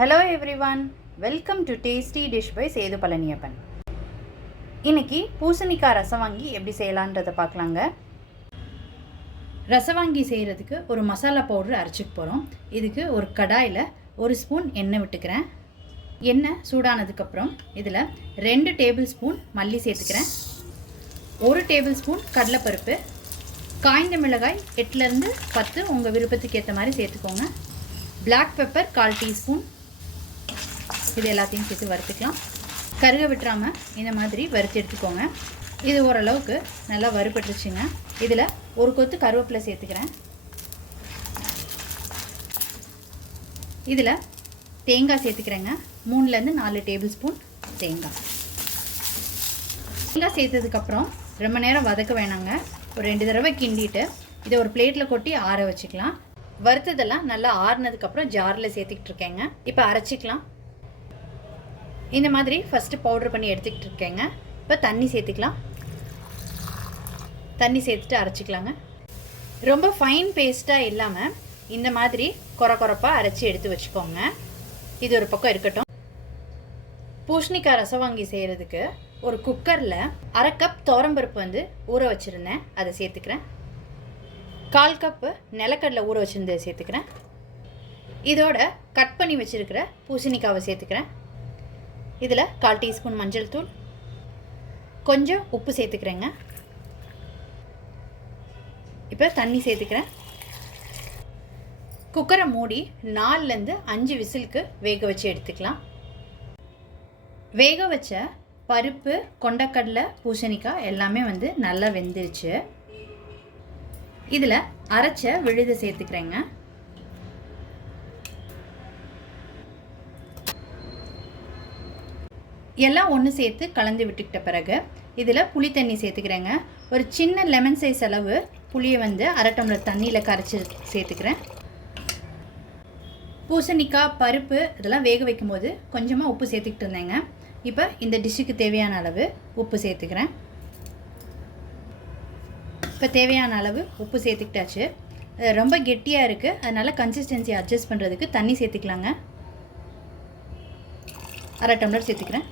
Hello everyone, welcome to Tasty Dish by Setu Palaniappan. இன்னைக்கு பூசணிக்காய் ரசவாங்கி எப்படி செய்யலான்றதை பார்க்கலாங்க. ரசவாங்கி செய்கிறதுக்கு ஒரு மசாலா பவுடர் அரைச்சிக்க போகிறோம். இதுக்கு ஒரு கடாயில் 1 ஸ்பூன் எண்ணெய் விட்டுக்கிறேன். எண்ணெய் சூடானதுக்கப்புறம் இதில் 2 டேபிள் ஸ்பூன் மல்லி சேர்த்துக்கிறேன். 1 டேபிள் ஸ்பூன் கடலைப்பருப்பு, காய்ந்த மிளகாய் 8லேருந்து 10 உங்கள் விருப்பத்துக்கு ஏற்ற மாதிரி சேர்த்துக்கோங்க. Black pepper 1/4 teaspoon. இது எல்லாத்தையும் சேர்த்து வறுத்துக்கலாம். கருக விட்டுறாமல் இந்த மாதிரி வறுத்து எடுத்துக்கோங்க. இது ஓரளவுக்கு நல்லா வறுபட்டுருச்சுங்க. இதில் ஒரு கொத்து கருவேப்பிலை சேர்த்துக்கிறேன். இதில் தேங்காய் சேர்த்துக்கிறேங்க. 3லேருந்து 4 டேபிள் ஸ்பூன் தேங்காய் சேர்த்ததுக்கப்புறம் ரொம்ப நேரம் வதக்க வேணாங்க. ஒரு 2 தடவை கிண்டிட்டு இதை ஒரு பிளேட்டில் கொட்டி ஆற வச்சுக்கலாம். வறுத்ததெல்லாம் நல்லா ஆறுனதுக்கப்புறம் ஜாரில் சேர்த்துக்கிட்டு இருக்கேங்க. இப்போ அரைச்சிக்கலாம். இந்த மாதிரி ஃபஸ்ட்டு பவுட்ரு பண்ணி எடுத்துக்கிட்டு இருக்கேங்க. இப்போ தண்ணி சேர்த்துக்கலாம். தண்ணி சேர்த்துட்டு அரைச்சிக்கலாங்க. ரொம்ப ஃபைன் பேஸ்ட்டாக இல்லாமல் இந்த மாதிரி கொரப்பாக அரைச்சி எடுத்து வச்சுக்கோங்க. இது ஒரு பக்கம் இருக்கட்டும். பூசணிக்காய் ரசவாங்கி செய்கிறதுக்கு ஒரு குக்கரில் 1/2 கப் துவரம்பருப்பு ஊற வச்சுருந்தேன், அதை சேர்த்துக்கிறேன். 1/4 கப்பு நிலக்கடலை ஊற வச்சுருந்ததை சேர்த்துக்கிறேன். இதோட கட் பண்ணி வச்சுருக்கிற பூசணிக்காவை சேர்த்துக்கிறேன். இதில் 1/4 டீஸ்பூன் மஞ்சள் தூள், கொஞ்சம் உப்பு சேர்த்துக்கிறேங்க. இப்போ தண்ணி சேர்த்துக்கிறேன். குக்கரை மூடி 4லேருந்து 5 விசிலுக்கு வேக வச்சு எடுத்துக்கலாம். வேக வச்ச பருப்பு, கொண்டக்கடலை, பூசணிக்காய் எல்லாமே நல்லா வெந்துருச்சு. இதில் அரைச்ச விழுதை சேர்த்துக்கிறேங்க. எல்லாம் ஒன்று சேர்த்து கலந்து விட்டுக்கிட்ட பிறகு இதில் புளி தண்ணி சேர்த்துக்கிறேங்க. ஒரு சின்ன லெமன் சைஸ் அளவு புளியை 1/2 டம்ளர் தண்ணியில் கரைச்சி சேர்த்துக்கிறேன். பூசணிக்காய், பருப்பு இதெல்லாம் வேக வைக்கும்போது கொஞ்சமாக உப்பு சேர்த்துக்கிட்டு இருந்தேங்க. இப்போ இந்த டிஷ்ஷுக்கு தேவையான அளவு உப்பு சேர்த்துக்கிறேன். இப்போ தேவையான அளவு உப்பு சேர்த்துக்கிட்டாச்சு. ரொம்ப கெட்டியாக இருக்குது, அதனால் கன்சிஸ்டன்சி அட்ஜஸ்ட் பண்ணுறதுக்கு தண்ணி சேர்த்துக்கலாங்க. 1/2 டம்ளர் சேர்த்துக்கிறேன்.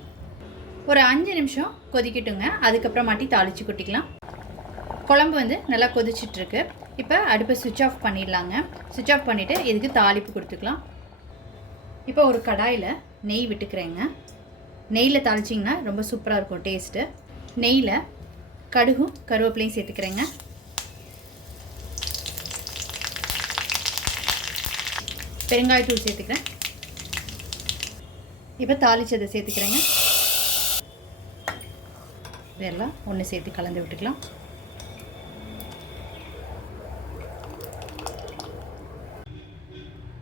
ஒரு 5 நிமிஷம் கொதிக்கட்டுங்க. அதுக்கப்புறமாட்டி தாளித்து கொட்டிக்கலாம். குழம்பு நல்லா கொதிச்சிட்ருக்கு. இப்போ அடுப்பை சுவிட்ச் ஆஃப் பண்ணிடலாங்க. சுவிட்ச் ஆஃப் பண்ணிவிட்டு இதுக்கு தாளிப்பு கொடுத்துக்கலாம். இப்போ ஒரு கடாயில் நெய் விட்டுக்கிறேங்க. நெய்யில் தாளிச்சிங்கன்னா ரொம்ப சூப்பராக இருக்கும் டேஸ்ட்டு. நெய்யில் கடுகும் கருவேப்பிலையும் சேர்த்துக்கிறேங்க. பெருங்காயத்தூள் சேர்த்துக்கிறேன். இப்போ தாளிச்சதை சேர்த்துக்கிறேங்க. இதெல்லாம் ஒன்று சேர்த்து கலந்து விட்டுக்கலாம்.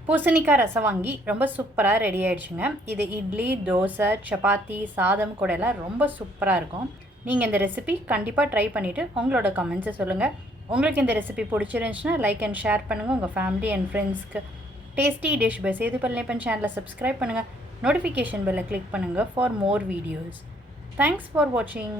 பூசணிக்காய் ரசவாங்கி ரொம்ப சூப்பராக ரெடி ஆகிடுச்சுங்க. இது இட்லி, தோசை, சப்பாத்தி, சாதம் கூட எல்லாம் ரொம்ப சூப்பராக இருக்கும். நீங்கள் இந்த ரெசிபி கண்டிப்பாக ட்ரை பண்ணிவிட்டு உங்களோட கமெண்ட்ஸை சொல்லுங்கள். உங்களுக்கு இந்த ரெசிபி பிடிச்சிருந்துச்சுன்னா லைக் அண்ட் ஷேர் பண்ணுங்கள். உங்கள் ஃபேமிலி அண்ட் ஃப்ரெண்ட்ஸ்க்கு. Tasty dish by Sethu Palaniappan சேனலை சப்ஸ்கிரைப் பண்ணுங்கள். நோட்டிஃபிகேஷன் பெல்லை கிளிக் பண்ணுங்கள் for more videos. Thanks for வாட்சிங்.